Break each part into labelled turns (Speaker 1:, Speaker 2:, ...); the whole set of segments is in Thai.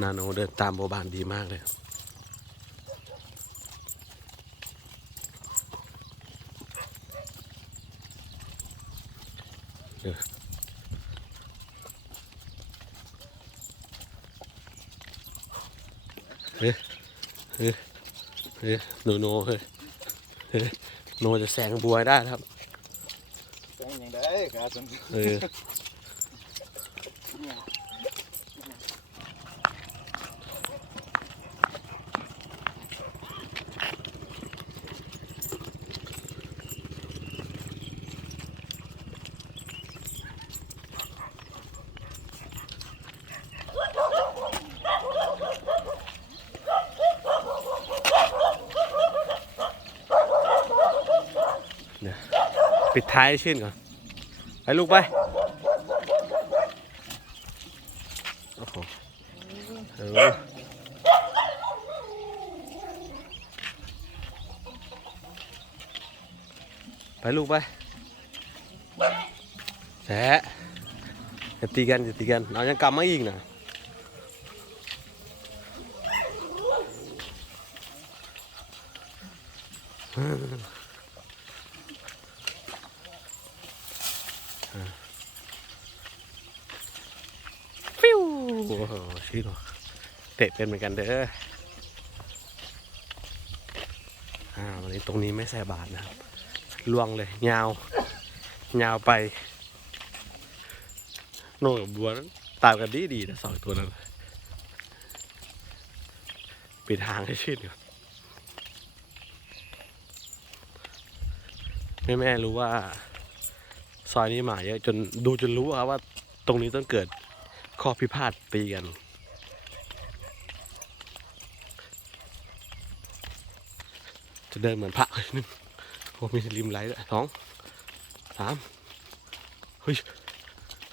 Speaker 1: นาโนเดินตามโบบานดีมากเลยเฮ้ยเฮ้ยเฮ้ยโนโนเฮ้ยเฮ้ยโนจะแซงบัวได้ครับ
Speaker 2: เป็นยังไงครับ
Speaker 1: เออ ปิดท้ายให้ชื่นก่อน ไปลูกไป โอ้โหเออไปลูกไปแฉะตีกันอย่าตีกันเอายังกำมาอีกนะฟิว โอ้โหชื่นว่ะเตะเป็นเหมือนกันเด้ออ่าวันนี้ตรงนี้ไม่ใส่บาทนะครับล่วงเลยยาวยาวไปโน่กับบัวตามกันดีดีนะสองตัวนั้นปิดทางให้ชื่นก่อนแม่แม่รู้ว่า ซอยนี้หมาเยอะจนดูจนรู้ครับว่าตรงนี้ต้องเกิด ข้อพิพาทตีกัน จะเดินเหมือนพระหนึ่งโอ้มีริมไหลด้วยสองสามเฮ้ย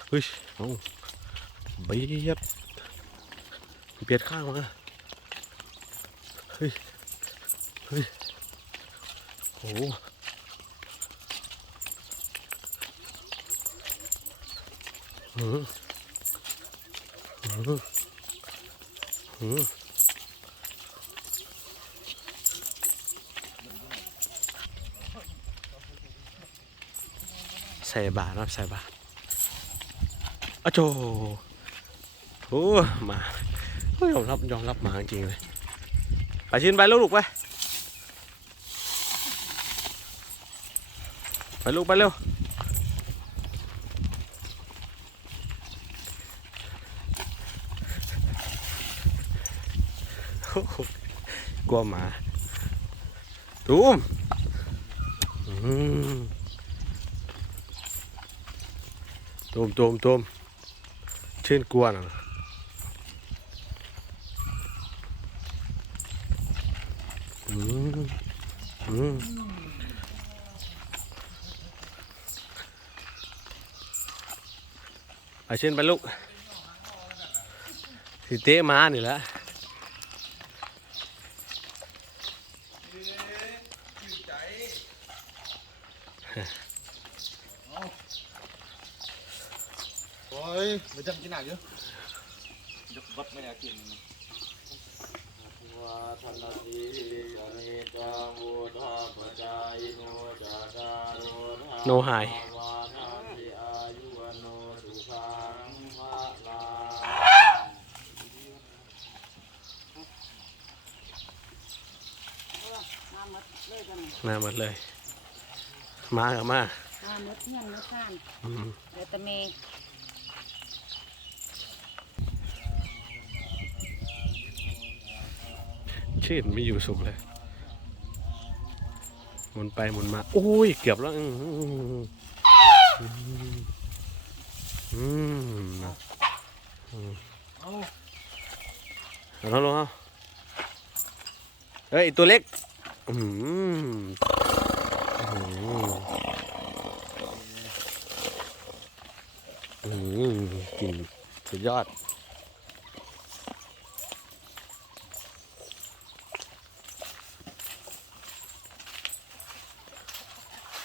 Speaker 1: เฮ้ยเอาเบียดเบียดข้างมาเฮ้ยเฮ้ยโอ้โหอืมอืมอืม ใส่บาทนะใส่บาทอ้าโจโอ้มาเฮ้ยอมรับยอมรับมาจริงเลย ไปชินไปลูกลูกไป ไปลูกไปเร็ว โอ้โห กลัวหมาตูมตูมตูมตูมชื่นกลัวนะอืมอืมไปชื่นไปลูกสิเตะมานี่แหละ
Speaker 2: โอ้ยไม่จำกินหนักเยอะยกบัดไม่อยากกิน
Speaker 3: วาทนาทีกนิจาวุธาปจายโนจาดาโรธา
Speaker 1: โนหาย
Speaker 3: วาทาติอายุวโนสุขังภะลา
Speaker 4: มาหมดเลยกันนี่
Speaker 1: มาหมดเลย มากับมา
Speaker 4: มาหมดเงี้ยหมดข้าน
Speaker 1: อืม
Speaker 4: เดี๋ยวแตะเม
Speaker 1: ชื่นไม่อยู่สุขเลยหมุนไปหมุนมาโอ้ยเกือบแล้วอืมอืมอืมอืม
Speaker 2: เอา
Speaker 1: เอาลงลงเอาเฮ้ยตัวเล็กอืมอืมอืมกลิ่นสุดยอด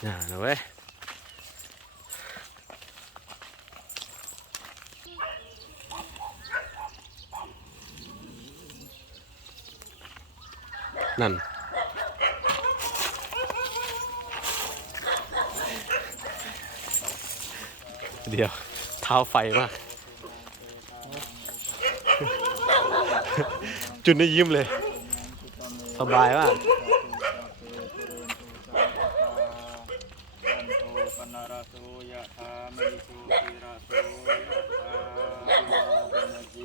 Speaker 1: น่าเลยเว้ยนั่นเดียว เท้าไฟมาก จุนได้ยิ้มเลย สบายมาก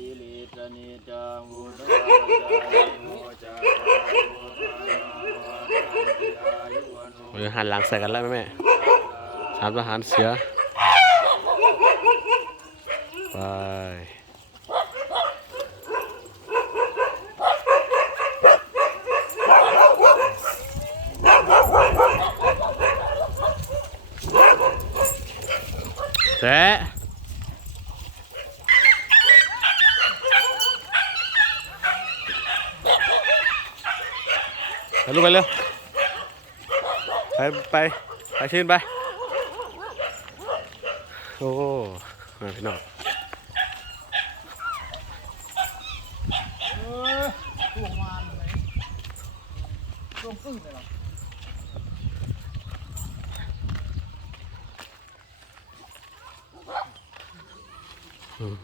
Speaker 3: เป็นจีลิตรนิจังวุฒาจาโมจาโมทายุวโน
Speaker 1: เออหันหลังใส่กันแล้วแม่แม่สามทหารเสือ ไปแจ๊ะไป ลูกไปเร็วไปไปไปชื่นไป โอ้มาพี่น้อง
Speaker 2: ช่วงวานไหนช่วงครึ่งเลยหรอ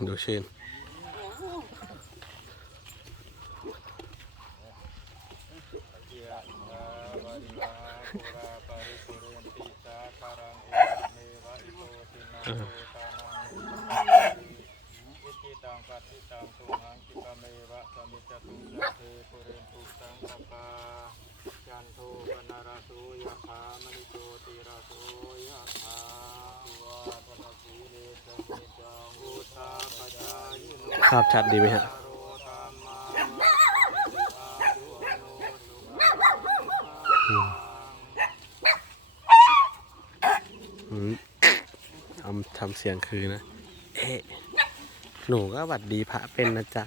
Speaker 1: ดูชื่น ภาพชัดดีไหมฮะ ทำเสียงคือนะ เอ๊ะ หนูก็หวัดดีพระเป็นนะจ๊ะ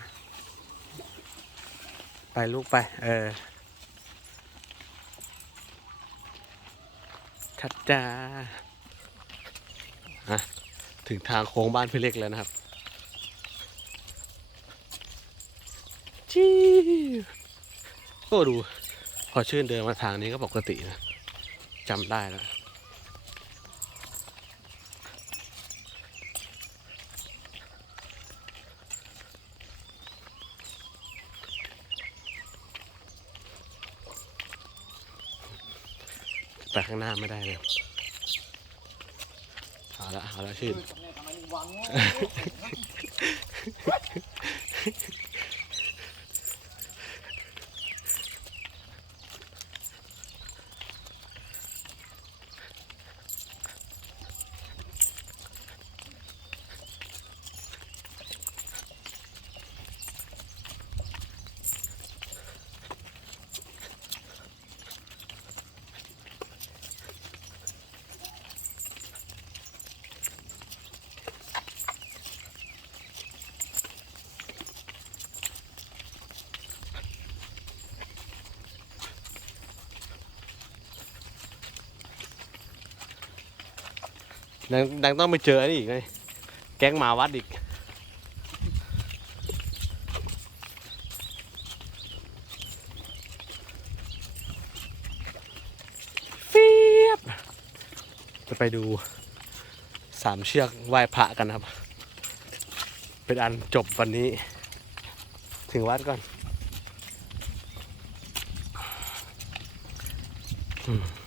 Speaker 1: ไปลูกไป เออชัดจ้าอะถึงทางโค้งบ้านพี่เล็กแล้วนะครับจีก็ดู พอชื่นเดินมาทางนี้ก็ปกตินะจำได้แล้ว ไปข้างหน้าไม่ได้เลยเอาละเอาละชื่น ดังดังต้องไปเจออันนี้อีกไงแก๊งหมาวัดอีก ฟีบจะไปดูสามเชือกไหว้พระกันครับ เป็นอันจบวันนี้ ถึงวัดก่อน อืม